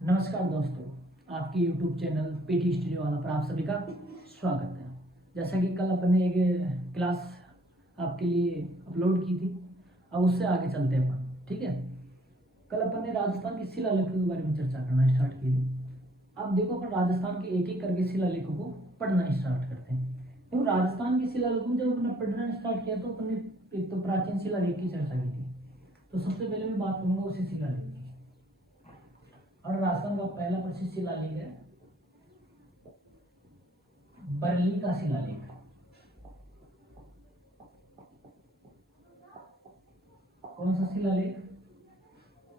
नमस्कार दोस्तों, आपके YouTube चैनल पीटी स्टूडियो वाला पर आप सभी का स्वागत है। जैसा कि कल अपन ने एक क्लास आपके लिए अपलोड की थी, अब उससे आगे चलते हैं अपन। ठीक है, कल अपन ने राजस्थान की शिलालेखों के बारे में चर्चा करना स्टार्ट की थी। अब देखो, अपन राजस्थान के एक एक करके शिलालेखों को पढ़ना स्टार्ट करते हैं। क्योंकि राजस्थान की शिलालेखों जब अपन ने पढ़ना स्टार्ट किया तो अपन ने एक तो प्राचीन शिलालेख की चर्चा की थी। तो सबसे पहले मैं बात करूंगा उसी शिलालेख की। और राजस्थान का पहला प्रसिद्ध शिलालेख है बरली का शिलालेख। कौन सा शिलालेख?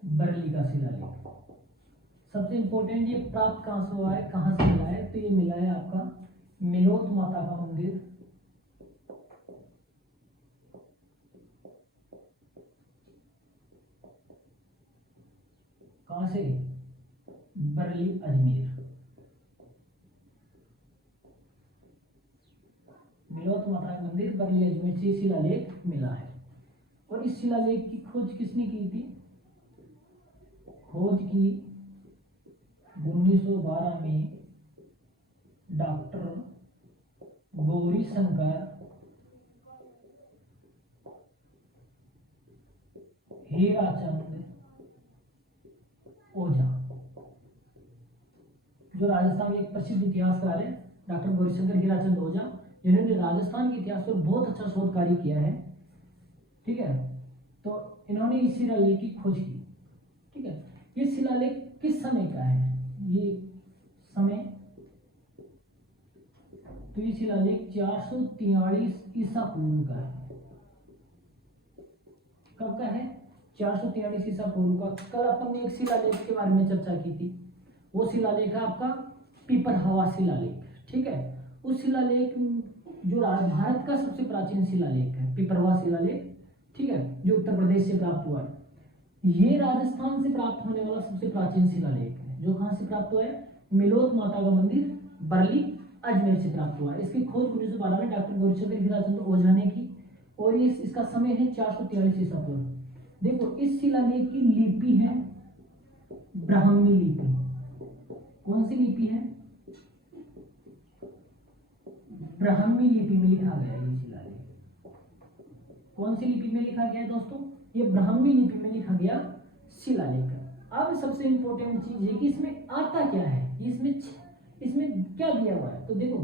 बरली का शिलालेख। सबसे इंपॉर्टेंट, ये प्राप्त कहां से हुआ है, कहां से मिला है? तो ये मिला है आपका मिलोत माता का मंदिर, कहां से? बरली अजमेर। मिलोत माता का मंदिर बरली अजमेर से शिलालेख मिला है। और इस शिलालेख की खोज किसने की थी? खोज की 1912 में डॉक्टर गौरी शंकर हीराचंद ओझा, जो राजस्थान के एक प्रसिद्ध इतिहासकार है, डॉक्टर गौरीशंकर हीराचंद ओझा, जिन्होंने राजस्थान के इतिहास पर बहुत अच्छा शोध कार्य किया है। ठीक है, तो इन्होंने इस शिलालेख की खोज की। ठीक है, ये शिलालेख किस समय का है? ये समय, तो ये शिलालेख 443 ईसा पूर्व का है। कब का है? 443 ईसा पूर्व का। कल अपन ने एक शिलालेख के बारे में चर्चा की थी, वो शिलालेख है आपका पिपरहवा शिलालेख। ठीक है, उस शिलालेख जो भारत का सबसे प्राचीन शिलालेख है पिपरहवा शिलालेख। ठीक है, जो उत्तर प्रदेश से प्राप्त हुआ है। ये राजस्थान से प्राप्त होने वाला सबसे प्राचीन शिलालेख है। जो कहां से प्राप्त हुआ है? मिलोत माता का मंदिर बरली अजमेर से प्राप्त हुआ है। इसकी खोज 1912 में डॉक्टर गौरीशंकर हीराचंद ओझा ने की और इसका समय है 443 ईसा पूर्व। देखो, इस शिलालेख की लिपि है ब्राह्मी लिपि। कौन सी लिपि है? ब्राह्मी लिपि में लिखा गया है ये शिलालेख। कौन सी लिपि में लिखा गया है दोस्तों? ये ब्राह्मी लिपि में लिखा गया शिलालेख है। अब सबसे इंपॉर्टेंट चीज है कि इसमें आता क्या है, इसमें क्या दिया हुआ है। तो देखो,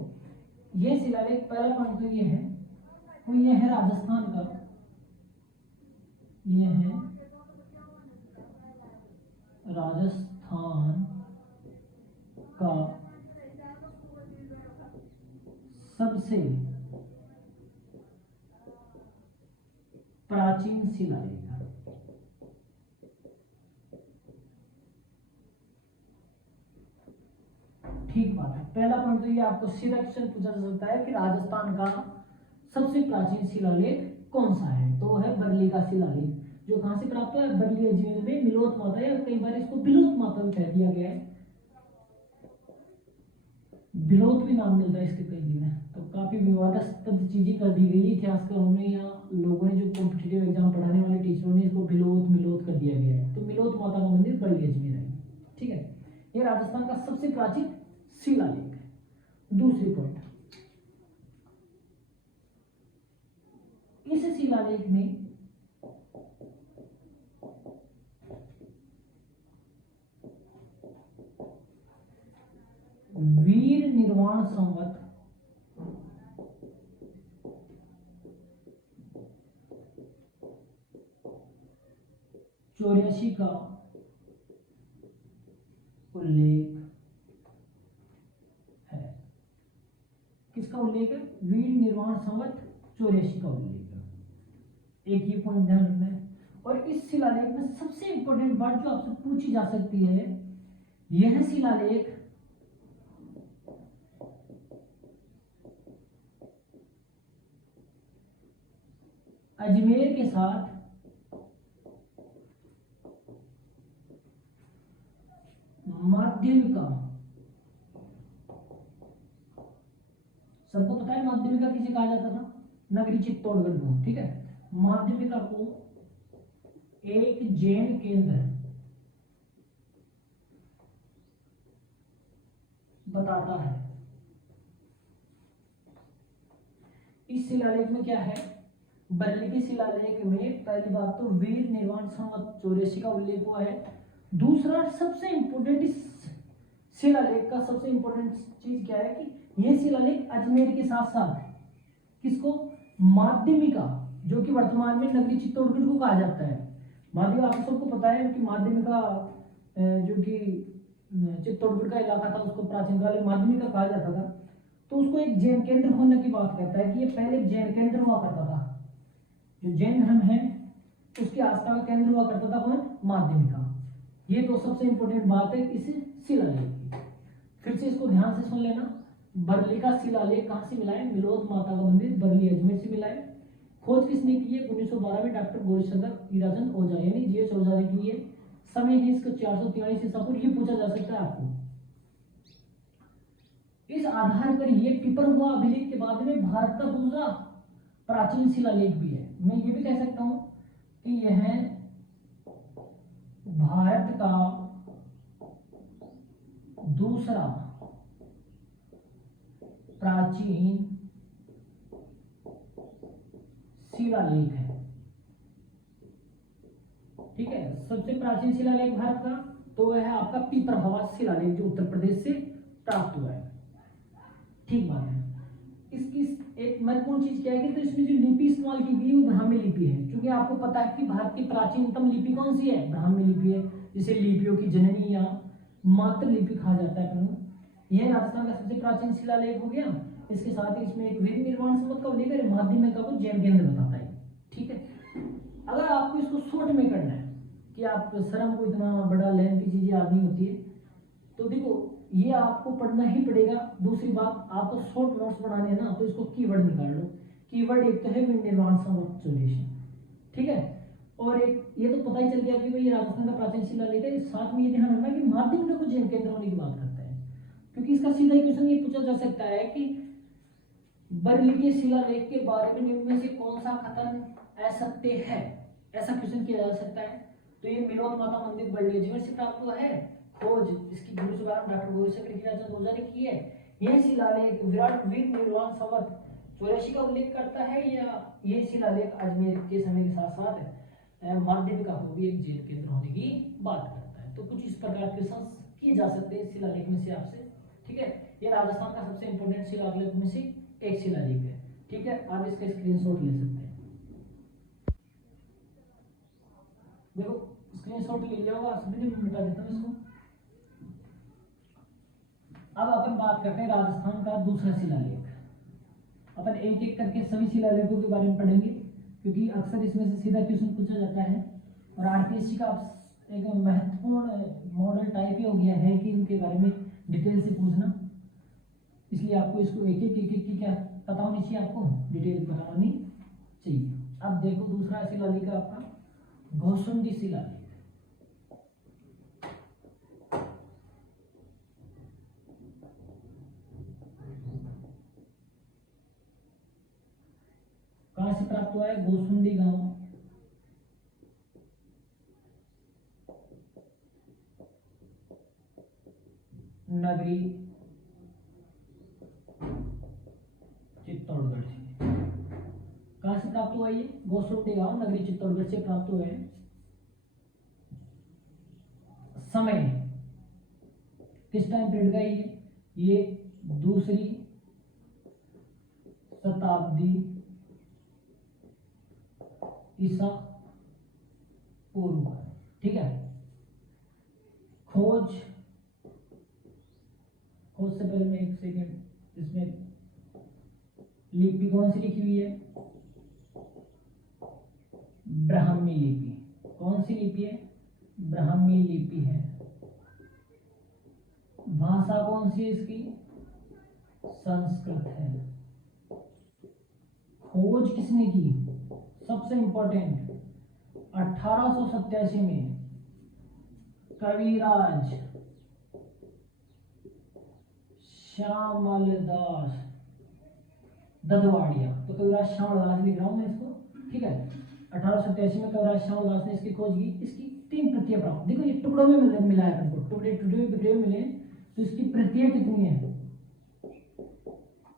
ये शिलालेख, पहला पॉइंट तो ये है, तो ये है राजस्थान का, ये है राजस्थान का सबसे प्राचीन शिलालेख। ठीक बात है, पहला पॉइंट तो ये आपको सीधा क्वेश्चन पूछा जा सकता है कि राजस्थान का सबसे प्राचीन शिलालेख कौन सा है? तो वो है बरली का शिलालेख, जो कहां से प्राप्त हुआ है? बरली अजमेर में मिलोत माता, या कई बार इसको बिलोत माता भी कह दिया गया है। बिलोत भी नाम मिलता है इसके कई जगह। तो काफी विवादास्पद चीजें कर दी गई इतिहासकारों ने या लोगों ने, जो कॉम्पिटिटिव एग्जाम पढ़ाने वाले टीचरों ने इसको बिलोत मिलोत कर दिया गया है। तो मिलोत माता का मंदिर बरली अजमेर है। ठीक है, ये राजस्थान का सबसे प्राचीन शिलालेख है। दूसरी पॉइंट, इस शिलालेख में वीर निर्वाण संवत 84 का उल्लेख है। किसका उल्लेख है? वीर निर्वाण संवत 84 का उल्लेख है। एक ये पॉइंट ध्यान रखना है। और इस शिलालेख में सबसे इंपॉर्टेंट बात जो आपसे पूछी जा सकती है, यह शिलालेख अजमेर के साथ माध्यमिका, सबको पता है माध्यमिका किसे कहा जाता था? नगरी चित्तौड़गढ़ को। ठीक है, माध्यमिका को एक जैन केंद्र बताता है। इस शिलालेख में क्या है, बरेली के शिलालेख में पहली बात तो वीर निर्वाण संवत 84 का उल्लेख हुआ है। दूसरा सबसे इंपोर्टेंट इस शिलालेख का सबसे इंपोर्टेंट चीज क्या है कि यह शिलालेख अजमेर के साथ साथ किसको, माध्यमिका, जो कि वर्तमान में नगरी चित्तौड़गढ़ को कहा जाता है। माध्यमिका आप सबको पता है कि माध्यमिका जो कि चित्तौड़गढ़ का इलाका था उसको प्राचीन काल में माध्यमिका कहा जाता था। तो उसको एक जैन केंद्र होने की बात करता है कि ये पहले जैन केंद्र हुआ करता था, जो जैन धर्म है उसकी आस्था का केंद्र हुआ करता था कौन, माध्यमिका। ये तो सबसे इंपोर्टेंट बात है इस शिलालेख की। फिर से इसको ध्यान से सुन लेना। बरेली का शिलालेख कहाँ से मिला है, मिलोद माता का मंदिर बरेली अजमेर से मिला है। खोज किसने की है, 1912 में डॉक्टर गौरीशंकर हीराचंद ओझा यानी जीएच ओझा ने की है। समय है इसका 443 ईसा पूर्व। ये पूछा जा सकता है आपको। इस आधार पर ये पिपरहुआ अभिलेख के बाद में भारत का दूसरा प्राचीन शिलालेख भी है। मैं ये भी कह सकता हूं कि यह भारत का दूसरा प्राचीन शिलालेख है। ठीक है, सबसे प्राचीन शिलालेख भारत का तो वह है आपका पिपरहवा शिलालेख जो उत्तर प्रदेश से प्राप्त हुआ है। ठीक बात है। इसकी एक महत्वपूर्ण चीज क्या है कि तो इसमें जो लिपि इस्तेमाल की गई वो ब्राह्मी लिपि है। क्योंकि आपको पता है कि भारत की प्राचीनतम लिपि कौन सी है, ब्राह्मी लिपि है, जिसे लिपियों की जननी या मातृ लिपि कहा जाता है। यह राजस्थान का सबसे प्राचीन शिलालेख हो गया। इसके साथ ही इसमें एक वीर निर्वाण संवत का उल्लेख है, माध्यमिका को जैन केंद्र बताता है। ठीक है, अगर आपको इसको शॉर्ट में करना है कि आप शर्म को इतना बड़ा लेंथ की चीजें याद नहीं होती है, तो देखो ये आपको पढ़ना ही पड़ेगा। दूसरी बात, आपको शॉर्ट नोट्स बनाने हैं ना, तो इसको कीवर्ड निकाल लो। कीवर्ड एक तो है वीर निर्वाण संवत 84, ठीक है, और एक ये तो पता ही चल गया कि भाई राजस्थान का प्राचीन शिलालेख है। साथ में ये ध्यान रखना कि माध्यमिका को जैन केंद्र होने की बात करता है। क्योंकि इसका सीधा क्वेश्चन ये पूछा जा सकता है कि बरेली के शिलालेख के बारे में निम्न में से कौन सा कथन असत्य है, ऐसा क्वेश्चन किया जा सकता है। तो ये मिलोद माता मंदिर बरेली अजमेर से प्राप्त हुआ है। खोज इसकी गुरु जुगान डॉक्टर गौरीशंकर हीराचंद ओझा ने की है। यह शिलालेख विराट वीर निर्वाण संवत 84 का उल्लेख करता है, या ये शिलालेख अजमेर के समय के साथ साथ माध्यमिका को भी एक जैन केंद्र होने की बात करता है। तो कुछ इस प्रकार के क्वेश्चन किए जा सकते हैं इस शिलालेख में से आपसे। ठीक है, ये राजस्थान का सबसे इंपोर्टेंट शिलालेख में से एक शिलालेख है। ठीक है, आप इसका स्क्रीनशॉट ले सकते हैं। देखो स्क्रीनशॉट ले लिया होगा, सभी ने मिटा देता हूं इसको। अब अपन बात करते हैं राजस्थान का दूसरा शिलालेख। अपन एक एक करके सभी शिलालेखों के बारे में पढ़ेंगे, क्योंकि अक्सर इसमें से सीधा क्वेश्चन पूछा जाता है। और आरपीएससी का एक महत्वपूर्ण मॉडल टाइप ही हो गया है कि इनके बारे में डिटेल से पूछना, इसलिए आपको इसको एक एक की क्या पता होनी चाहिए, आपको डिटेल पता होनी चाहिए। अब देखो दूसरा शिलालेख आपका घोसुंडी शिलालेख। कहां से प्राप्त हुआ है, घोसुंडी गांव, नगरी चित्तौड़गढ़ से। कहां से प्राप्त हुआ, ये घोसुंडी गांव नगरी चित्तौड़गढ़ से प्राप्त हुआ है। समय किस टाइम पीरियड का ये दूसरी शताब्दी ईसा पूर्व का। ठीक है, खोज से पहले मैं एक सेकेंड, इसमें लिपि कौन सी लिखी हुई है, ब्राह्मी लिपि। कौन सी लिपि है, ब्राह्मी लिपि है। भाषा कौन सी है इसकी, संस्कृत है। खोज किसने की, सबसे इंपॉर्टेंट 1887 में कविराज श्यामलदास ददवाड़िया। तो कविराज श्यामलदास लिख रहा हूं मैं इसको। ठीक है, 1887 में कविराज श्यामलदास ने इसकी खोज की। इसकी 3 प्रतियां प्राप्त, देखो ये टुकड़ों में मिला है, अपन को टुकड़े टुकड़े मिले, तो इसकी प्रतियां कितनी है?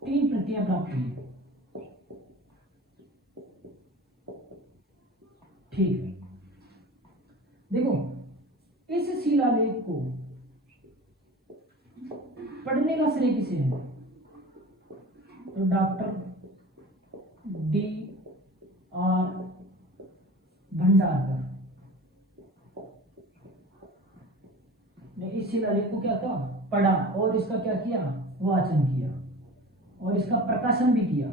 3 प्रतियां प्राप्त हुई। ठीक है, देखो इस शिलालेख को पढ़ने का श्रेय किसे है? तो डॉक्टर D.R. भंडारकर ने इस शिलालेख को क्या था? पढ़ा और इसका क्या किया? वाचन किया और इसका प्रकाशन भी किया।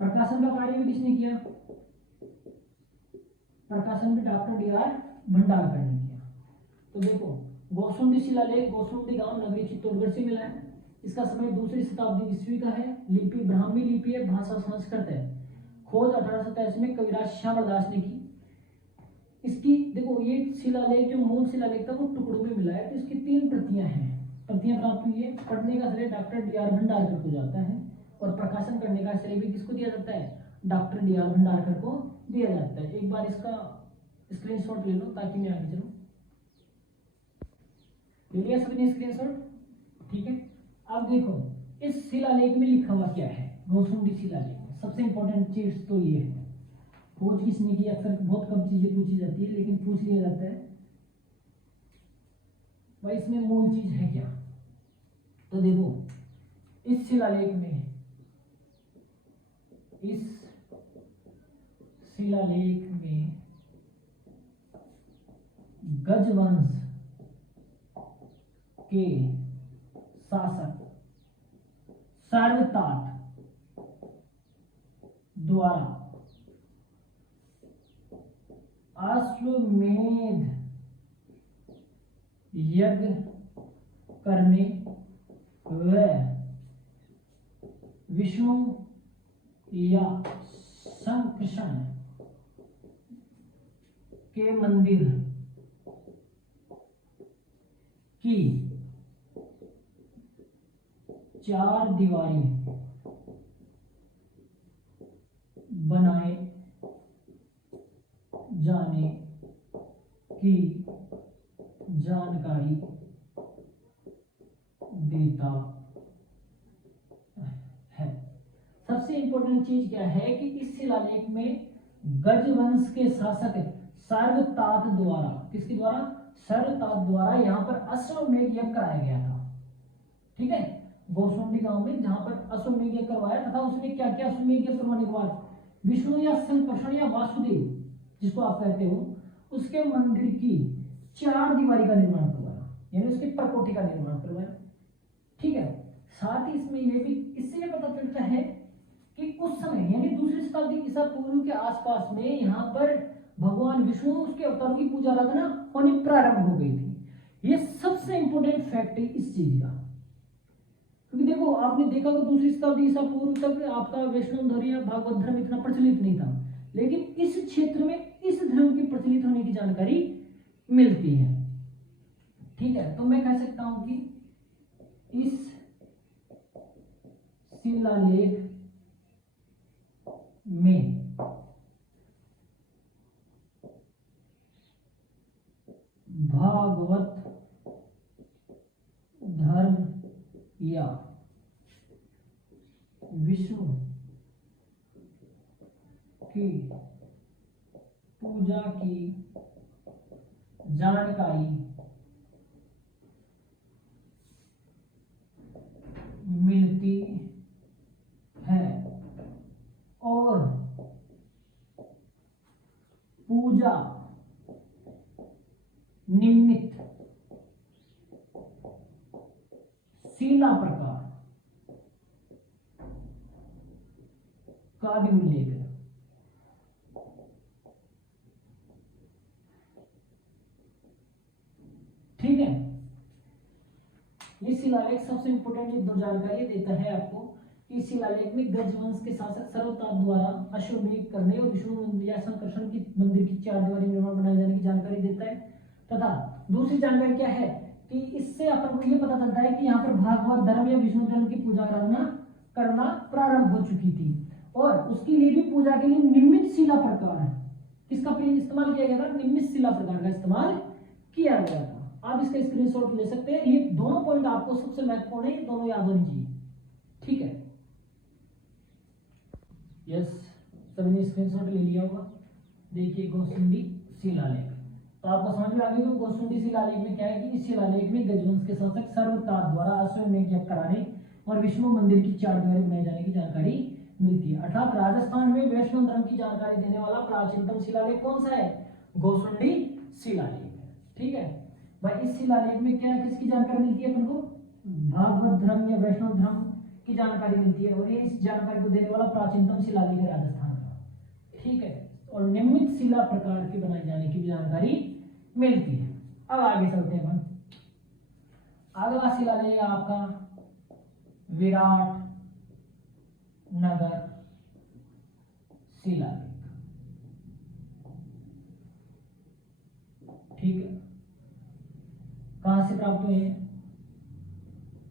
प्रकाशन का कार्य भी किसने किया? प्रकाशन भी डॉक्टर D.R. भंडारकर ने किया। तो देखो गोसुंडी शिलालेख गोसुंडी गांव नगरी चित्तौड़गढ़ से मिला है। इसका समय 2री शताब्दी ईस्वी का है। लिपि ब्राह्मी लिपि है, भाषा संस्कृत है। खोज 1827 में कविराज श्यामल दास ने की। इसकी देखो ये शिलालेख जो मूल शिलालेख था वो टुकड़ों में मिला है, तो इसकी 3 प्रतियां हैं। प्रतियां प्राप्त हुई है। पढ़ने का श्रेय डॉक्टर D.R. भंडारकर को जाता है और प्रकाशन करने का श्रेय भी किसको दिया जाता है? Doctor D.R. भंडारकर को दिया जाता है। एक बार इसका स्क्रीनशॉट ले लो ताकि मैं आगे चलूं। ले लिया सभी ने स्क्रीनशॉट? ठीक है, अब देखो इस शिलालेख में लिखा हुआ क्या है? गोसुंडी शिलालेख में सबसे इंपॉर्टेंट चीज तो ये है। खोज किसने की? अक्सर बहुत कम चीजें पूछी जाती है लेकिन पूछ लिया जाता है भाई इसमें मूल चीज है क्या? तो देखो इस शिलालेख में गजवंश के शासक सर्वतात द्वारा अश्वमेध यज्ञ करने व विष्णु या शंकरषण के मंदिर की 4 दीवारी बनाए जाने की जानकारी देता है। सबसे इंपॉर्टेंट चीज क्या है कि इस शिलालेख में गजवंश के शासक सर्वतात द्वारा, किसके द्वारा? सर्वतात द्वारा यहाँ पर अश्वमेध यज्ञ कराया गया था। ठीक है, गोसुंडी गांव में जहां पर अश्वमेध यज्ञ करवाया तथा उसने क्या किया? अश्वमेध यज्ञ करवाने के बाद विष्णु या शंकरषण या वासुदेव जिसको आप कहते हो उसके मंदिर की 4 दीवारी का निर्माण करवाया, यानी उसके परकोटे का निर्माण करवाया। ठीक है, साथ ही इसमें यह भी इससे यह पता चलता है कि उस समय यानी 2री शताब्दी ईसा पूर्व के आसपास में यहाँ पर भगवान विष्णु उसके अवतारों की पूजा आराधना होनी प्रारंभ हो गई थी। ये सबसे इंपॉर्टेंट फैक्ट है इस चीज का, क्योंकि देखो आपने देखा कि 2री शताब्दी ईसा पूर्व तक आपका वैष्णव धर्म या भागवत धर्म इतना प्रचलित नहीं था, लेकिन इस क्षेत्र में इस धर्म के प्रचलित होने की जानकारी मिलती है। ठीक है, तो मैं कह सकता हूं कि इस शिलालेख में भागवत धर्म या विष्णु की पूजा की जानकारी मिलती है और पूजा निमित्त शिला प्रकार का भी उल्लेख है। ठीक है, ये शिलालेख सबसे इंपोर्टेंट ये 2 जानकारी देता है आपको कि इस शिलालेख में गजवंश के शासक सर्वतात द्वारा अश्वमेध करने और विष्णु या शंकरषण की मंदिर की 4 दीवारी निर्माण बनाए जाने की जानकारी देता है। तथा दूसरी जानकारी क्या है कि इससे अपन को ये पता चलता है कि यहाँ पर भागवत धर्म या विष्णु धर्म की पूजा आराधना करना प्रारंभ हो चुकी थी और उसके लिए भी पूजा के लिए निम्मित शिला प्रकार किसका इस्तेमाल किया गया था? निम्मित शिला प्रकार का इस्तेमाल किया गया था। आप इसका स्क्रीनशॉट ले सकते हैं। ये दोनों पॉइंट आपको सबसे महत्वपूर्ण है, दोनों याद होनी चाहिए, ठीक है। यस, सभी ने स्क्रीनशॉट ले लिया होगा। देखिए गोसुंडी शिलालेख, तो आपको समझ में आ गया कि गोसुंडी शिलालेख में क्या है कि इस शिलालेख में गजवंश के शासक सर्वताप द्वारा अश्वमेध यज्ञ कराने और विष्णु मंदिर की चारदीवारी बनाए जाने की जानकारी मिलती है। अर्थात राजस्थान में वैष्णव धर्म की जानकारी देने वाला प्राचीनतम शिलालेख कौन सा है? गोसुंडी शिलालेख है, ठीक है भाई। इस शिलालेख में क्या किसकी जानकारी मिलती है अपन को? भागवत धर्म या वैष्णव धर्म की जानकारी मिलती है, और ये इस जानकारी को देने वाला प्राचीनतम शिलालेख है राजस्थान का, ठीक है। और नियमित शिला प्रकार के बनाए जाने की भी जानकारी मिलती है। अब आगे चलते हैं अपन। अगला शिलालेख आपका विराट नगर शिलालेख, ठीक है। कहां से प्राप्त हुए हैं?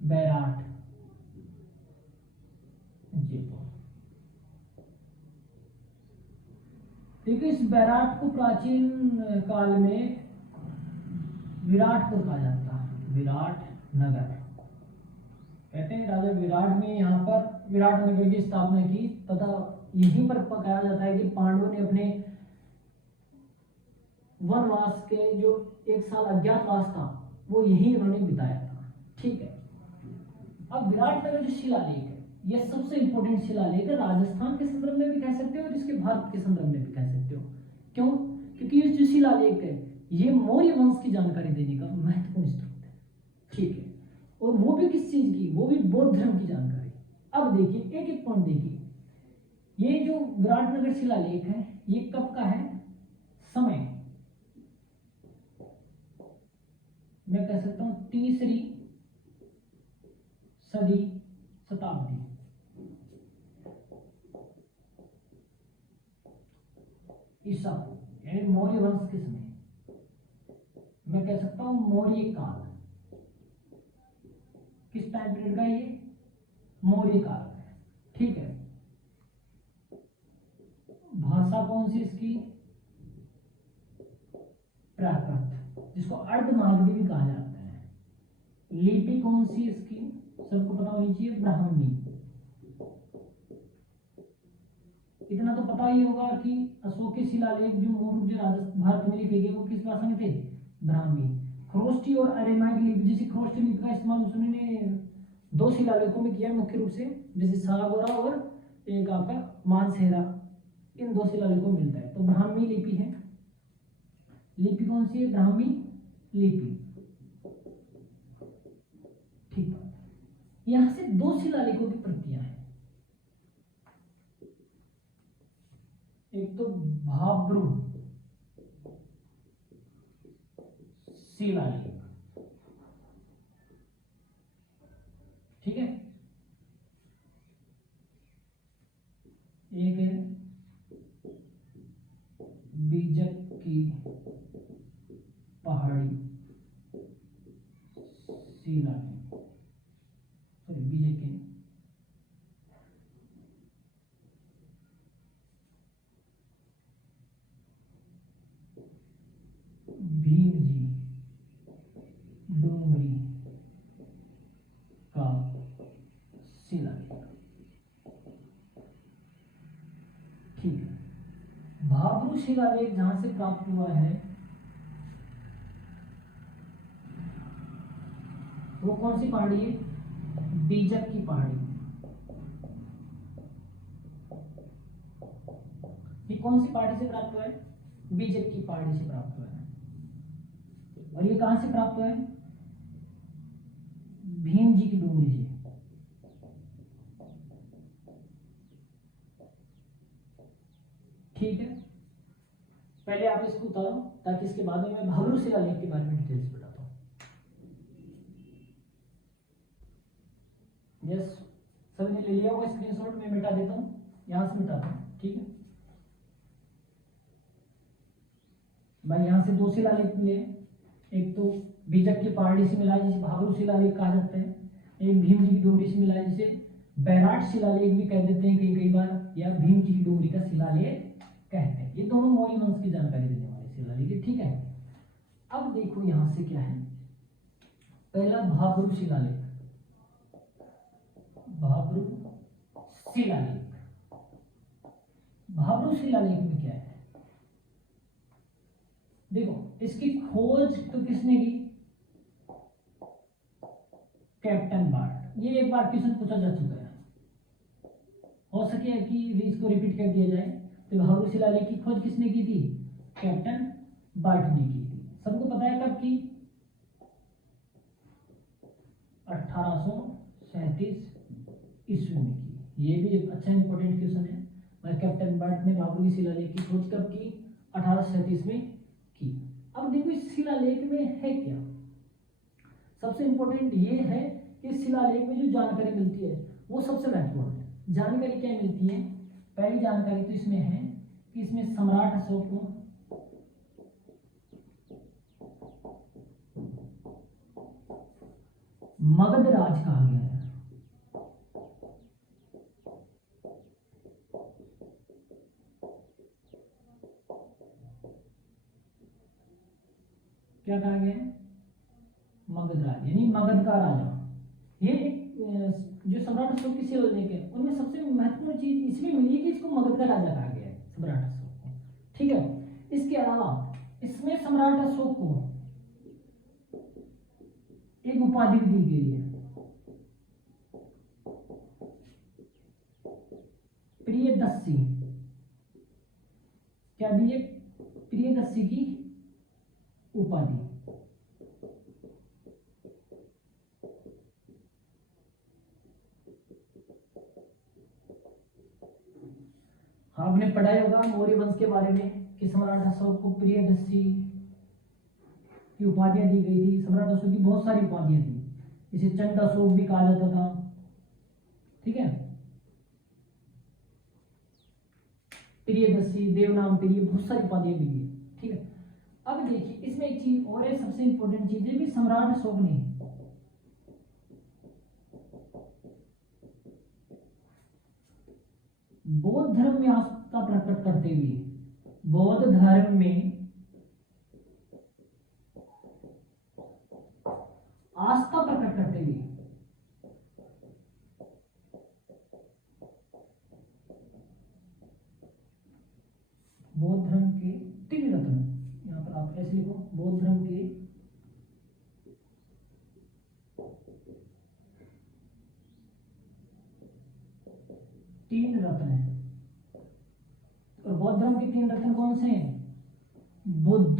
बैराट, जयपुर। देखिए इस बैराट को प्राचीन काल में विराटपुर कहा जाता है, विराट नगर कहते हैं। राजा विराट ने यहाँ पर विराट नगर की स्थापना की तथा यहीं पर कहा जाता है कि पांडवों ने अपने वनवास के जो 1 साल अज्ञातवास था वो यहीं उन्होंने बिताया था, ठीक है। अब विराट नगर जो शिलालेख है ये सबसे इंपॉर्टेंट शिलालेख है, राजस्थान के संदर्भ में भी कह सकते हो और इसके भारत के संदर्भ में भी कह सकते हो। क्यों? क्योंकि ये जो शिलालेख है ये मौर्य वंश की जानकारी देने का महत्वपूर्ण स्रोत है, ठीक है। और वो भी किस चीज की? वो भी बौद्ध धर्म की जानकारी। अब देखिए एक एक पॉइंट देखिए। ये जो विराटनगर शिलालेख है ये कब का है? समय मैं कह सकता हूं 3री सदी शताब्दी, ईसा पूर्व, यानी मौर्य वंश के समय। मैं कह सकता हूं मौर्य काल। किस टाइम पीरियड का? ये मौर्य काल है, ठीक है। भाषा कौन सी इसकी? प्राकृत, जिसको अर्धमागधी भी कहा जाता है। लिपि कौन सी इसकी? सबको पता होनी चाहिए, ब्राह्मी। इतना तो पता ही होगा कि अशोक के शिलालेख जो मूल रूप से भारत में लिखे गए वो किस भाषा में थे? ब्राह्मी। खरोष्टी और अरेमाइक लिपि, जैसे खरोष्टी लिपि का इस्तेमाल उसने 2 शिलालेखों में किया मुख्य रूप से, जैसे सागोरा और एक आपका मानसेरा, इन 2 शिलालेखों में मिलता है। तो ब्राह्मी लिपि है। लिपि कौन सी है? ब्राह्मी लिपि, ठीक है। यहां से 2 शिलालेखों की प्रतियां हैं। एक तो भाब्रू शिलालेख, ठीक है। एक है बीजक की पहाड़ी शिलालेख, सॉरी बीजक के भीम जी डोंगरी का शिलालेख, ठीक है। भाब्रू शिलालेख जहां से प्राप्त हुआ है वो कौन सी पहाड़ी है? बीजक की पहाड़ी। ये कौन सी पहाड़ी से प्राप्त हुआ है? बीजक की पहाड़ी से प्राप्त हुआ है। और ये कहां से प्राप्त हुआ है? भीम जी की डोंगरी से। ठीक है, पहले आप इसको उतारो ताकि इसके बाद में मैं भाब्रू शिलालेख के बारे में डिटेल्स बताता हूं। यस, सर ने ले लिया होगा स्क्रीनशॉट, मैं मिटा देता हूं, यहां से मिटाता हूं, ठीक है भाई। यहां से 2 शिलालेख मिले, एक तो बीजक की पहाड़ी से मिला है जिसे भाब्रू शिलालेख कहा जाता है, एक भीम जी की डोंगरी से मिला है जिसे बैराट शिलालेख भी कह देते हैं कई बार, या भीम जी की डोंगरी का शिलालेख कहते हैं। ये दोनों मौर्य वंश की जानकारी देने वाले शिलालेख, ठीक है। अब देखो यहां से क्या है पहला भाब्रू शिलालेख, भाब्रू शिलालेख। भाब्रू शिलालेख में क्या है, देखो इसकी खोज तो किसने की, कैप्टन बार्ट। ये एक बार क्वेश्चन पूछा जा चुका है, हो सके कि इसको रिपीट कर दिया जाए। तो भाब्रू शिलालेख की खोज किसने की थी, कैप्टन बार्ट ने की थी। सबको पता है कब की, 1837 ईस्वी में की। ये भी एक अच्छा इंपॉर्टेंट क्वेश्चन है। वह कैप्टन बार्ट ने भाब्रू की शिलालेख की खोज कब की, 1837 में की। अब देखो इस शिलालेख में है क्या, सबसे इंपॉर्टेंट ये है कि शिलालेख में जो जानकारी मिलती है वो सबसे महत्वपूर्ण है। जानकारी क्या मिलती है, पहली जानकारी तो इसमें है कि इसमें सम्राट अशोक को मगध राज कहा गया है। क्या कहा गया है, मगध राज, यानी मगध का राजा। ये जो सम्राट अशोक की शिलालेख है उनमें सबसे महत्वपूर्ण चीज इसमें मिली कि इसको मगध का राजा कहा गया है, सम्राट अशोक को। ठीक है, इसके अलावा इसमें सम्राट अशोक को एक उपाधि दी गई है, प्रियदर्शी। क्या दी है, प्रियदर्शी की उपाधि। आपने पढ़ा होगा मौर्य वंश के बारे में कि सम्राट अशोक को प्रियदर्शी की उपाधियां दी गई थी। सम्राट अशोक की बहुत सारी उपाधियां थी, इसे चंड अशोक भी कहा जाता था। ठीक है, प्रियदर्शी, देवनाम प्रिय, बहुत सारी उपाधियां मिली है। ठीक है, अब देखिए इसमें एक चीज और है, सबसे इंपॉर्टेंट चीज है कि सम्राट अशोक ने बौद्ध धर्म में आस्था प्रकट करते हुए, बौद्ध धर्म में आस्था प्रकट करते हुए बौद्ध धर्म के 3 रत्न, यहां पर आप ऐसे लिखो, बौद्ध धर्म के 3 रत्न हैं। और बौद्ध धर्म के 3 रत्न कौन से हैं, बुद्ध,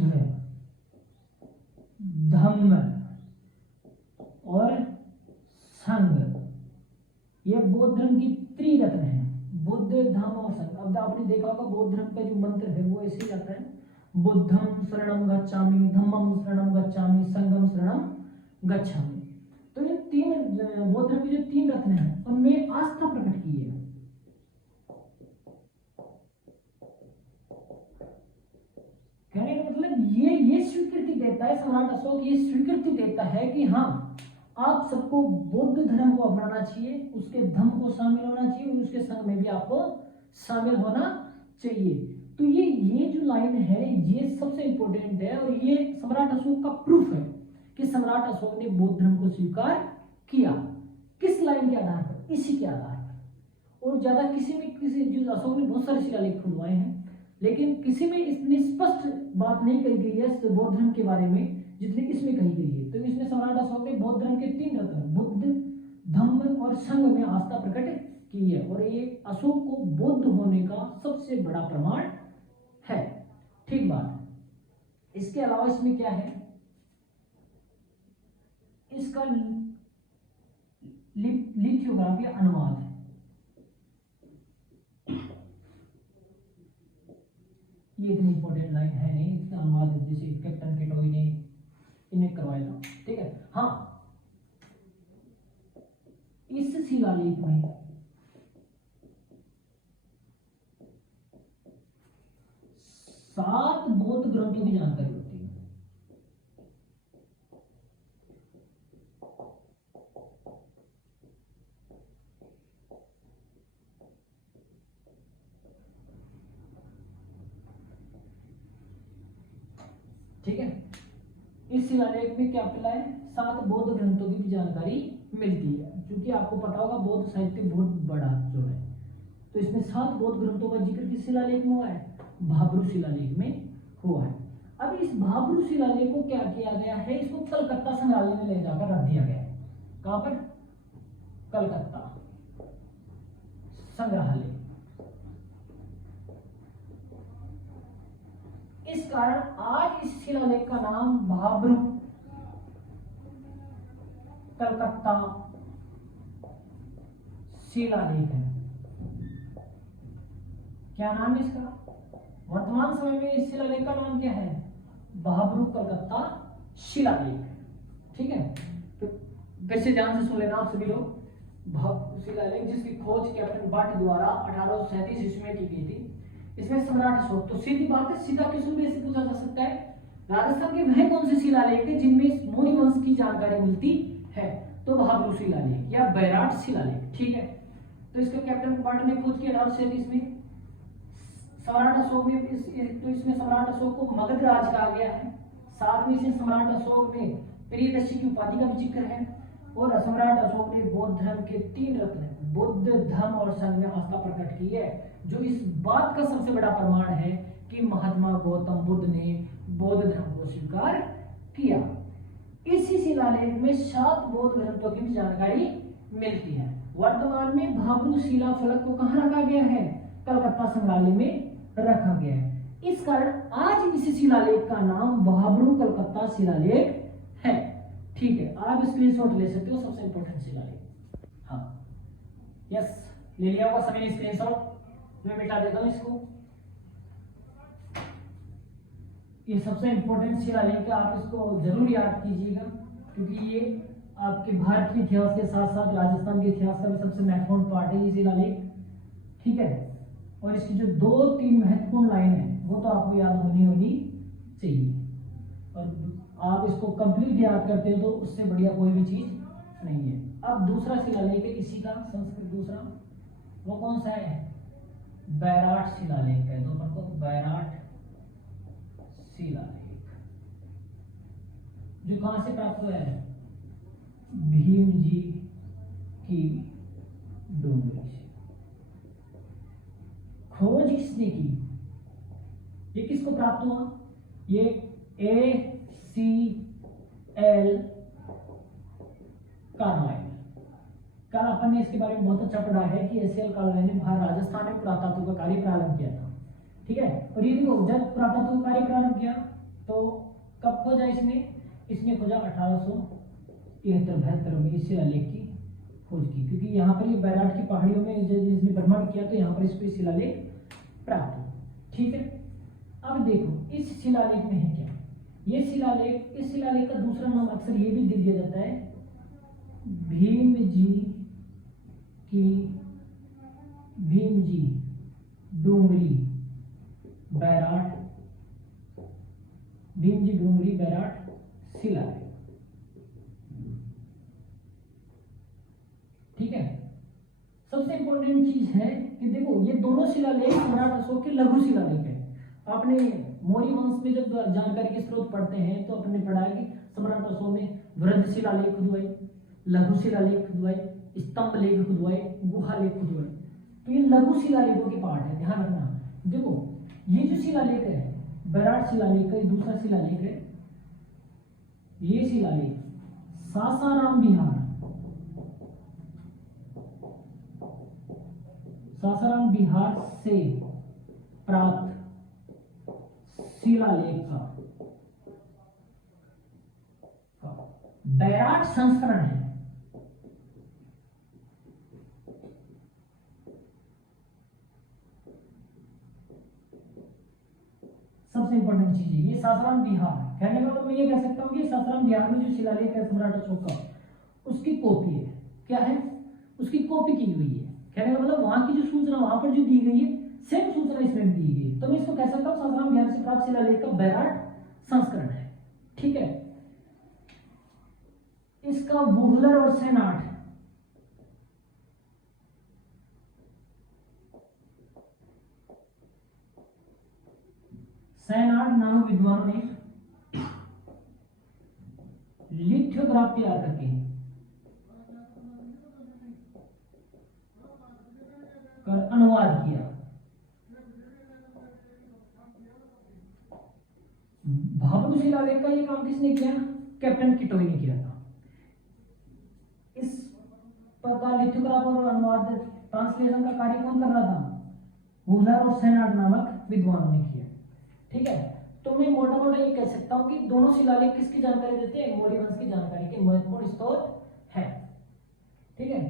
धम्म और संघ। ये बौद्ध धर्म की त्रिरत्न है, बुद्ध, धम्म और संघ। अब आपने देखा होगा बौद्ध धर्म का जो मंत्र है वो ऐसे ही आता है, बुद्धम शरणम गच्छामि, धम्मम शरणम गच्छामि, संघम शरणम गच्छामि। तो ये 3 बौद्ध धर्म के जो 3 रत्न हैं उनमें आस्था प्रकट की है। कहने का मतलब ये स्वीकृति देता है, सम्राट अशोक ये स्वीकृति देता है कि हाँ आप सबको बौद्ध धर्म को अपनाना चाहिए, उसके धम्म को शामिल होना चाहिए और उसके संग में भी आपको शामिल होना चाहिए। तो ये जो लाइन है ये सबसे इंपॉर्टेंट है और ये सम्राट अशोक का प्रूफ है कि सम्राट अशोक ने बौद्ध धर्म को स्वीकार किया। किस लाइन के आधार पर, इसी के आधार पर। और ज्यादा किसी जो अशोक ने बहुत सारे शिलालेख खुलवाए हैं लेकिन किसी में इतनी स्पष्ट बात नहीं कही गई है बौद्ध धर्म के बारे में जितनी इसमें कही गई है। तो इसमें सम्राट अशोक ने बौद्ध धर्म के 3 रत्न बुद्ध, धम्म और संघ में आस्था प्रकट की है और ये अशोक को बौद्ध होने का सबसे बड़ा प्रमाण है। ठीक बात। इसके अलावा इसमें क्या है, इसका लिथोग्राफी अनुवाद है। ये इतनी इंपॉर्टेंट लाइन है नहीं, इसका अनुवाद जैसे कैप्टन केटोई ने इन्हें करवाया था। ठीक है, हाँ इस शिलालेख में सात बौद्ध ग्रंथों की जानकारी होती है। ठीक है, इस शिलालेख में क्या मिला है, 7 बौद्ध ग्रंथों की भी जानकारी मिलती है, क्योंकि आपको पता होगा बौद्ध साहित्य बहुत बड़ा जो है, तो इसमें 7 बौद्ध ग्रंथों का जिक्र किस शिलालेख में हुआ है, भाब्रू शिलालेख में हुआ है। अब इस भाब्रू शिलालेख को क्या किया गया है, इसको कलकत्ता संग्रहालय में ले जाकर रख दिया गया है। कहां पर, कलकत्ता संग्रहालय। इस कारण आज इस शिलालेख का नाम भाब्रू कलकत्ता शिलालेख है। क्या नाम है इसका, वर्तमान समय में इस शिलालेख का नाम क्या है, भाब्रू कलकत्ता शिलालेख। ठीक है, तो फिर से ध्यान से सुन लेना आप सभी लोग। भाब्रू शिलालेख जिसकी खोज कैप्टन बट द्वारा 1837 ईस्वी में की गई थी। इसमें सम्राट अशोक, तो सीधी बात है, सीधा क्वेश्चन भी ऐसे पूछा जा सकता है, राजस्थान के वह कौन से शिलालेख है जिनमें मौर्य वंश की जानकारी मिलती है, तो भाब्रू शिलालेख या बैराट शिलालेख। ठीक है, तो इसका कैप्टन बट ने खोज की 1837 में। सम्राट अशोक ने तो इसमें सम्राट अशोक को मगध राज कहा गया है। साथ में इसे सम्राट अशोक ने प्रियदर्शी की उपाधि का भी जिक्र है। और सम्राट अशोक ने बौद्ध धर्म के 3 रत्न बुद्ध, धर्म और संघ में आस्था प्रकट की है, जो इस बात का सबसे बड़ा प्रमाण है कि महात्मा गौतम बुद्ध ने बौद्ध धर्म को स्वीकार किया। इसी शिलालेख में 7 बौद्ध ग्रंथों की भी जानकारी मिलती है। वर्तमान में भाब्रू शिला फलक को कहां रखा गया है, कलकत्ता संग्रहालय में रखा गया है। इस कारण आज इस शिलालेख का नाम भाब्रू कलकत्ता शिलालेख है। ठीक है, आप स्क्रीनशॉट ले सकते हो, सबसे इंपॉर्टेंट शिलालेख। हाँ, यस, ले लिया होगा सभी ने स्क्रीनशॉट। मैं मिटा देता हूं इसको। ये सबसे इंपॉर्टेंट शिलालेख है, आप इसको जरूर याद कीजिएगा, क्योंकि ये आपके भारत के इतिहास के साथ साथ राजस्थान के इतिहास का भी सबसे महत्वपूर्ण पार्ट है ये शिलालेख। ठीक है, और इसकी जो 2-3 महत्वपूर्ण लाइन है वो तो आपको याद होनी चाहिए, और आप इसको कंप्लीट याद करते हो तो उससे बढ़िया कोई भी चीज नहीं है। अब दूसरा शिलालेख है इसी का, संस्कृत दूसरा, वो कौन सा है, बैराट शिलालेख है। तो अपन को बैराट शिलालेख जो कहां से प्राप्त हुआ है, भीम जी की डोंगरी से। खोज किसने की, ये किसको प्राप्त हुआ, ये ACL कार्नवाइल। कल अपन ने इसके बारे में बहुत अच्छा पढ़ा है कि ACL कार्नवाइल ने राजस्थान में पुरातत्व का कार्य प्रारंभ किया था। ठीक है, और ये देखो जब पुरातत्व का कार्य प्रारंभ किया तो कब खोजा इसने खोजा 1873-72 में इस शिलालेख की खोज की, क्योंकि यहाँ पर ये बैराट की पहाड़ियों में जिसने भ्रमण किया तो यहाँ पर इसको शिलालेख प्राप्त हुआ। ठीक है, अब देखो इस शिलालेख में है क्या, ये शिलालेख, इस शिलालेख का दूसरा नाम अक्सर ये भी दिया जाता है, भीम जी डोंगरी बैराट, भीम जी डोंगरी बैराट शिलालेख। ठीक है, सबसे इंपॉर्टेंट चीज है कि देखो ये दोनों शिलालेख सम्राट अशोक के लघु शिलालेख है। आपने मौर्य वंश में जब जानकारी के स्रोत पढ़ते हैं तो आपने पढ़ा है कि सम्राट अशोक ने वृद्ध शिलालेख खुदवाई, लघु शिलालेख खुदवाई, स्तंभ लेख खुदवाए, गुहा लेख खुदवाए। तो ये लघु शिलालेखों के पार्ट है, ध्यान रखना। देखो ये जो शिलालेख है बैराट शिलालेख का दूसरा शिलालेख है, ये शिलालेख सासाराम बिहार से प्राप्त शिलालेख का बैराट संस्करण है। सबसे इंपॉर्टेंट चीज है ये सासाराम बिहार, कहने का मतलब मैं ये कह सकता हूँ कि सासाराम बिहार में जो शिलालेख है सम्राट अशोक का, उसकी कॉपी है। क्या है, उसकी कॉपी की हुई है। कहने का मतलब वहां की जो सूचना वहां पर जो दी गई है सेम सूचना इसमें दी गई, तो मैं इसको कह सकता हूँ सासाराम बिहार से प्राप्त शिलालेख का बैराट संस्करण है। ठीक है, इसका वुहलर और सेनाट नामक विद्वानों ने लिथोग्राफ तैयार करके अनुवाद किया। भाभरू शिलालेख का ये काम किसने किया? कैप्टन किटोई ने किया था। इस प्रकार लिथोग्राफ और अनुवाद ट्रांसलेशन का कार्य कौन कर रहा था? वूलर और सेनाड नामक विद्वानों ने किया। ठीक है, तो मैं मोटा मोटा ये कह सकता हूं कि दोनों शिलालेख किसकी जानकारी देते हैं? मौर्य वंश की जानकारी के महत्वपूर्ण स्रोत है। ठीक है,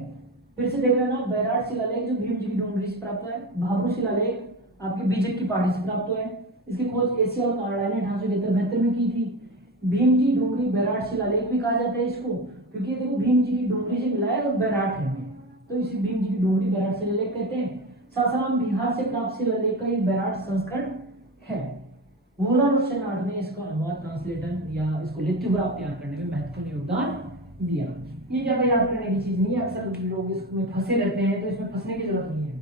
फिर से देख लेना, बैराट शिलालेख जो भीम जी की डूंगरी से प्राप्त हुआ है, भाभरू शिलालेख आपके बीजेक की पहाड़ी से प्राप्त हुआ है। इसकी खोज एशिया और कनाडा ने 1873 में की थी। भीम जी डूंगरी बैराट शिलालेख भी कहा जाता है इसको, क्योंकि देखो भीम जी की डूंगरी से मिला है और बैराट है, तो इसे भीम जी की डूंगरी बैराट शिलालेख कहते हैं। सासाराम बिहार से प्राप्त शिलालेख का एक बैराट संस्करण है। वूलर और सेनाड ने इसका अनुवाद ट्रांसलेटर या इसको लिथोग्राफ तैयार करने में महत्वपूर्ण योगदान दिया। ये ज्यादा याद करने की चीज नहीं है, अक्सर लोग इसमें फंसे रहते हैं, तो इसमें फंसने की जरूरत नहीं है।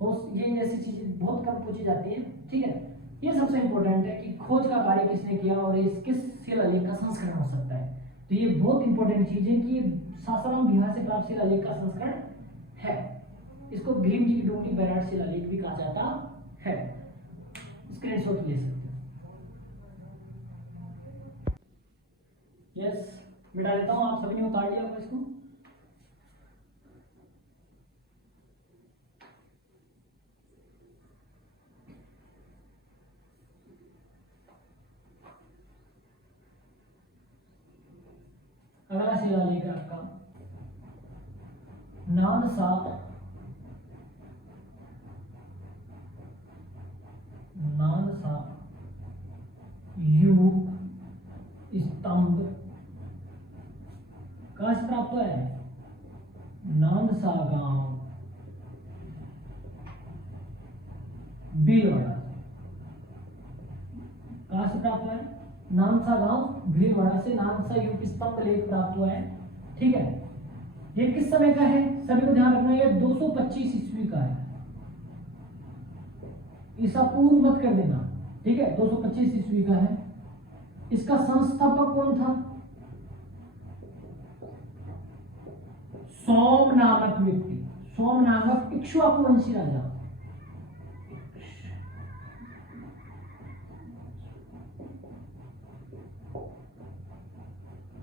और ये ऐसी चीजें बहुत कम पूछी जाती है। ठीक है, ये सबसे इंपॉर्टेंट है कि खोज का कार्य किसने किया और इस किस शिलालेख का संस्करण हो सकता है। तो ये बहुत इंपॉर्टेंट चीज है कि सासाराम बिहार से प्राप्त शिलालेख का संस्करण है। इसको भीम जी की डूंगरी बैराट शिलालेख भी कहा जाता है। स्क्रीनशॉट ले सकते हो। यस, मिटा देता हूं, आप सभी ने उतार लिया होगा इसको। अगला शिलालेख है आपका नानसा यूप स्तंभ कहां से प्राप्त हुआ है? नानसा गांव भीलवाड़ा। कहां से प्राप्त हुआ है? नानसा गांव भीलवाड़ा से नानसा यूप स्तंभ लेख प्राप्त हुआ है। ठीक है, ये किस समय का है? सभी को ध्यान रखना, ये 225 ईस्वी का है, ईसा पूर्व मत कर देना। ठीक है, 225 ईस्वी का है। इसका संस्थापक कौन था? सोम नामक व्यक्ति, सोम नामक इक्ष्वाकु वंशी राजा।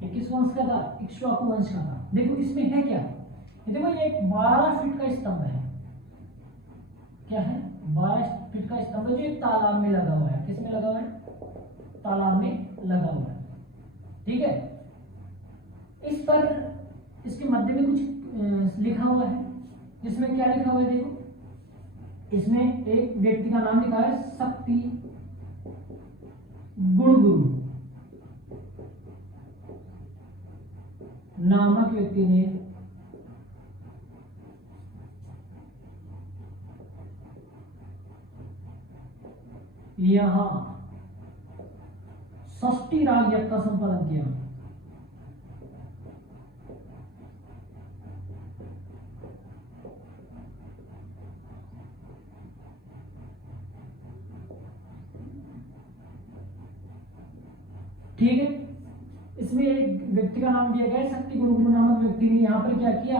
किस वंश का था? इक्ष्वाकु वंश का था। देखो इसमें है क्या, देखो ये एक 12 फीट का स्तंभ है। क्या है? 12 फीट का स्तंभ है जो एक तालाब में लगा हुआ है। किस में लगा हुआ है? तालाब में लगा हुआ है। ठीक है, इस पर इसके मध्य में कुछ लिखा हुआ है, जिसमें क्या लिखा हुआ है? देखो इसमें एक व्यक्ति का नाम लिखा है, शक्ति गुणगुरु नामक व्यक्ति ने यहां षष्ठी राग यज्ञ का संपादन किया। ठीक है, इसमें एक व्यक्ति का नाम दिया गया है, शक्ति गुणगुरु नामक व्यक्ति ने यहाँ पर क्या किया?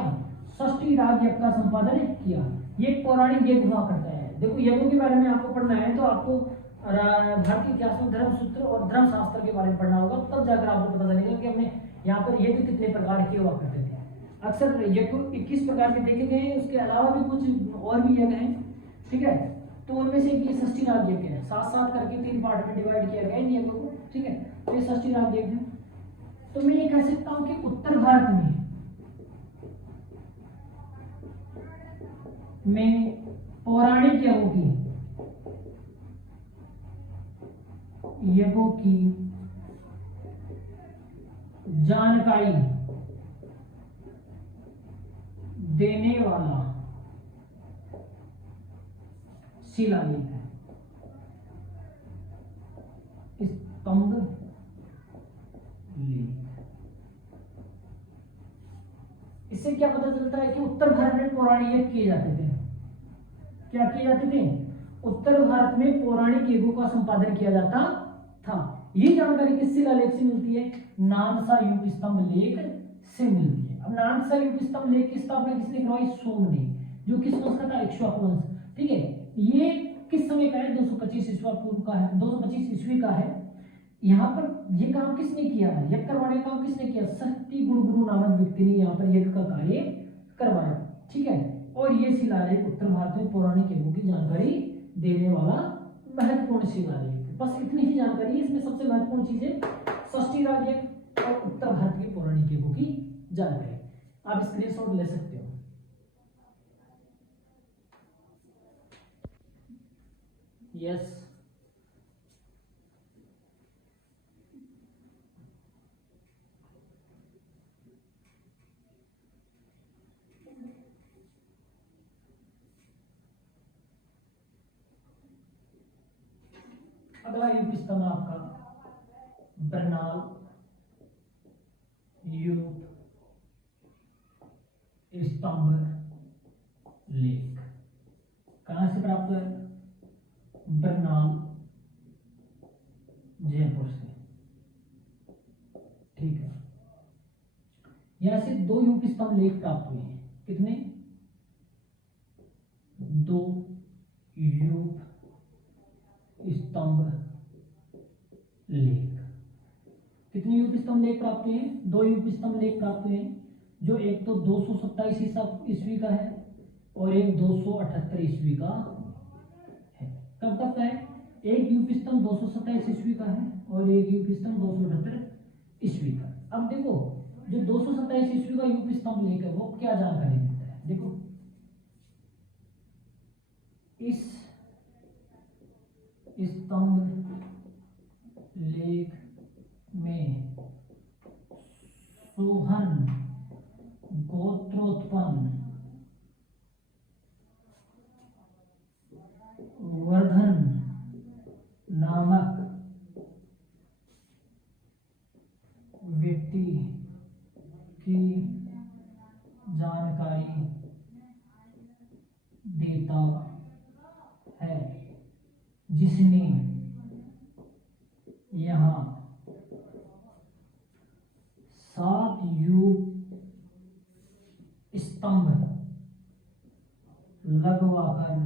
षष्ठी राग यज्ञ का संपादन किया। ये पौराणिक यज्ञ हुआ करता है। देखो यज्ञों के बारे में आपको पढ़ना है तो आपको भारतीय इतिहास में धर्म सूत्र और धर्म शास्त्र के बारे में पढ़ना होगा, तब जाकर आपको पता चलेगा कि हमने यहाँ पर यज्ञ कितने प्रकार के हुआ करते थे। अक्सर यज्ञ 21 प्रकार के देखे गए हैं, उसके अलावा भी कुछ और भी यज्ञ हैं। ठीक है, तो उनमें से ये षष्ठी राग यज्ञ है, 7-7 करके 3 पार्ट में डिवाइड किया गया इन यज्ञों को। ठीक है, तो ये षष्ठी राग यज्ञ है। तो मैं ये कह सकता हूं कि उत्तर भारत में पौराणिक यज्ञों की जानकारी देने वाला शिलालेख है। स्तंभ लेख। इससे क्या पता चलता है कि उत्तर भारत में पौराणिक यज्ञ किए जाते थे। क्या किए जाते थे? उत्तर भारत में पौराणिक यज्ञों का संपादन किया जाता था। ये जानकारी किस शिलालेख से मिलती है? नानसा यूप स्तंभ लेख से मिलती है। अब नानसा यूप स्तंभ लेख की स्थापना किसने करवाई? सोम ने, जो किस वंश का था? इक्ष्वाकु वंश। ठीक है, ये किस समय का है? 225 ईस्वी पूर्व का है, 225 ईस्वी का है। यहाँ पर ये काम किसने किया है? यज्ञ करवाने का काम किसने किया? शक्ति गुरु नामक व्यक्ति ने यहाँ पर यज्ञ का कार्य करवाया। ठीक है, और ये शिलालेख उत्तर भारत में पौराणिक यज्ञों की जानकारी देने वाला महत्वपूर्ण शिलालेख है। बस इतनी ही जानकारी है, इसमें सबसे महत्वपूर्ण चीज है षष्ठी राज्य और उत्तर भारत के पौराणिक यज्ञों की जानकारी। आप स्क्रीनशॉट ले सकते हो। यस, अगला यूप स्तंभ आपका बरनाल यूप स्तंभ लेख कहां से प्राप्त है? बरनाल, जयपुर से। ठीक है, यहां से 2 यूप स्तंभ लेख प्राप्त हुए हैं। कितने? 2 यूप स्तंभ लेख। कितने यूप स्तंभ लेख प्राप्त हुए हैं? 2 यूप स्तंभ लेख प्राप्त हुए हैं, जो एक तो 227 ईस्वी का है और एक 278 ईस्वी का है। कब तक का है? एक यूप स्तंभ 227 ईस्वी का है और एक यूप स्तंभ 278 ईस्वी का। अब देखो, जो 227 ईस्वी का यूप स्तंभ लेख है वो क्या जानकारी देता है? देखो, इस स्तंभ लेख में सोहन गोत्रोत्पन्न वर्धन नामक व्यक्ति की जानकारी देता है, जिसने यहाँ 7 यूप स्तंभ लगवाकर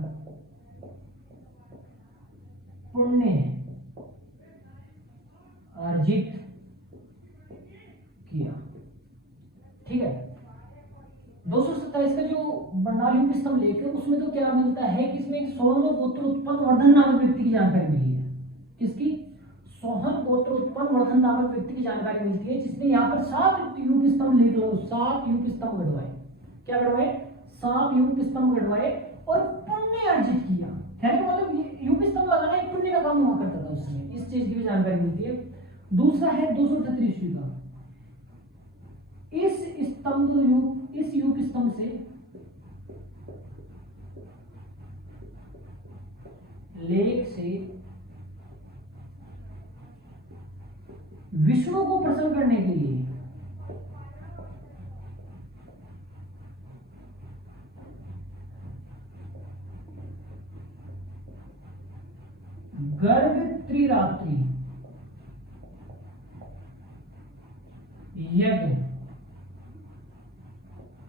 पुण्य अर्जित किया। ठीक है, 227 का जो बरनाल यूप स्तंभ लेख है उसमें तो क्या मिलता है कि इसमें सोहन गोत्र उत्पन्न वर्धन नामक व्यक्ति की जानकारी मिली है। किसकी? सोहन गोत्र उत्पन्न वर्धन नामक व्यक्ति की जानकारी मिलती है, जिसने यहाँ पर 7 यूप स्तंभ लेख 7 यूप स्तंभ गढ़वाए। क्या गढ़वाए? 7 यूप स्तंभ गढ़वाए और पुण्य अर्जित किया। है ना, मतलब यूप स्तंभ लगाना एक पुण्य का काम हुआ करता था उस समय। इस चीज की भी जानकारी मिलती है। दूसरा है 278 ईस्वी का। इस यूप स्तंभ से लेख से विष्णु को प्रसन्न करने के लिए गर्ग त्रिरात्रि यज्ञ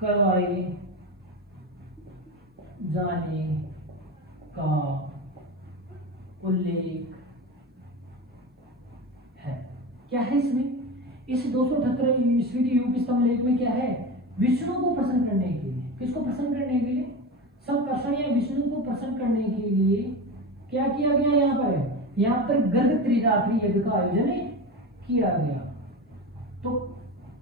करवाए जाने का उल्लेख है। क्या है इसमें? इस 278 ईस्वी के यूप स्तंभ लेख में क्या है? विष्णु को प्रसन्न करने के लिए। किसको प्रसन्न करने के लिए? सब प्रसन्न या विष्णु को प्रसन्न करने के लिए क्या किया गया? यहाँ पर गर्ग त्रिरात्रि यज्ञ का आयोजन किया गया। तो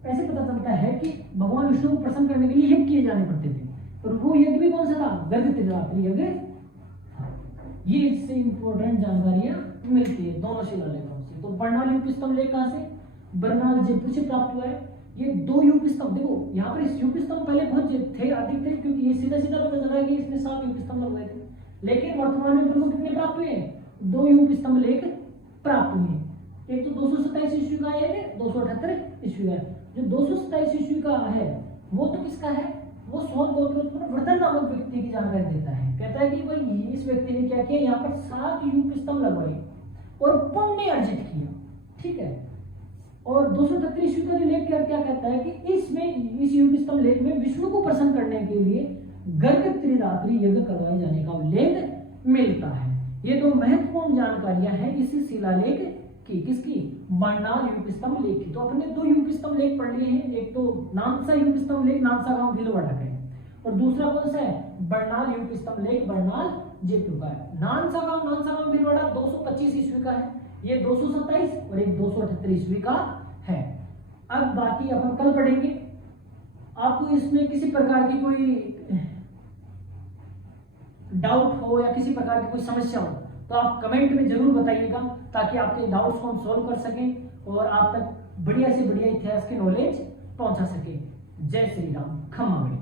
ऐसे पता चलता है कि भगवान विष्णु को प्रसन्न करने के लिए यज्ञ किए जाने पड़ते थे, और वो यज्ञ भी कौन सा था? गर्ग त्रिरात्रि यज्ञ। ये इससे इंपॉर्टेंट जानकारियां मिलती है दोनों शिलालेखों से। तो बरनाल यूप स्तंभ लेख कहां से? बरनाल जयपुर से प्राप्त हुआ है। ये 2 यूप स्तंभ, देखो यहाँ पर इस यूप स्तंभ पहले बहुत थे, अधिक थे, क्योंकि ये सीधा सीधा पता चल रहा है कि इसने 7 यूप स्तंभ लगवाए थे, लेकिन वर्तमान में बिल्कुल कितने प्राप्त हुए? 2 यूप स्तंभ लेख प्राप्त हुए। एक तो 227 ईस्वी का है, 278 ईस्वी का है। जो 227 ईस्वी का है वो तो किसका है? वो सोहन गोत्रोत्पन्न वर्धन नामक व्यक्ति की जानकारी देता है। कहता है कि भाई इस व्यक्ति ने क्या किया? यहाँ पर 7 यूप स्तंभ लगवाए और पुण्य अर्जित किया। ठीक है। और 238 ईस्वी का जो लेख क्या क्या कहता है कि इसमें इस युग स्तंभ लेख में विष्णु को प्रसन्न करने के लिए गर्ग त्रिरात्रि यज्ञ करवाए जाने का उल्लेख मिलता है। ये दो महत्वपूर्ण जानकारियां हैं इस शिलालेख की, किसकी, बरनाल युग स्तंभ लेख की। तो अपने दो युग स्तंभ लेख पढ़ लिए हैं, एक तो नानसा युग स्तंभ लेख नानसा गांव भीलवाड़ा का है, और दूसरा कौन सा है, बरनाल युग स्तंभ लेख बरनाल जयपुर का है। नानसा गांव भीलवाड़ा 225 ईस्वी का है, ये 227 और एक 238 ईस्वी का है। अब बाकी अपन कल पढ़ेंगे। आपको इसमें किसी प्रकार की कोई डाउट हो या किसी प्रकार की कोई समस्या हो तो आप कमेंट में जरूर बताइएगा, ताकि आपके डाउट्स को हम सॉल्व कर सकें और आप तक बढ़िया से बढ़िया इतिहास की नॉलेज पहुंचा सके। जय श्री राम। खम्मा।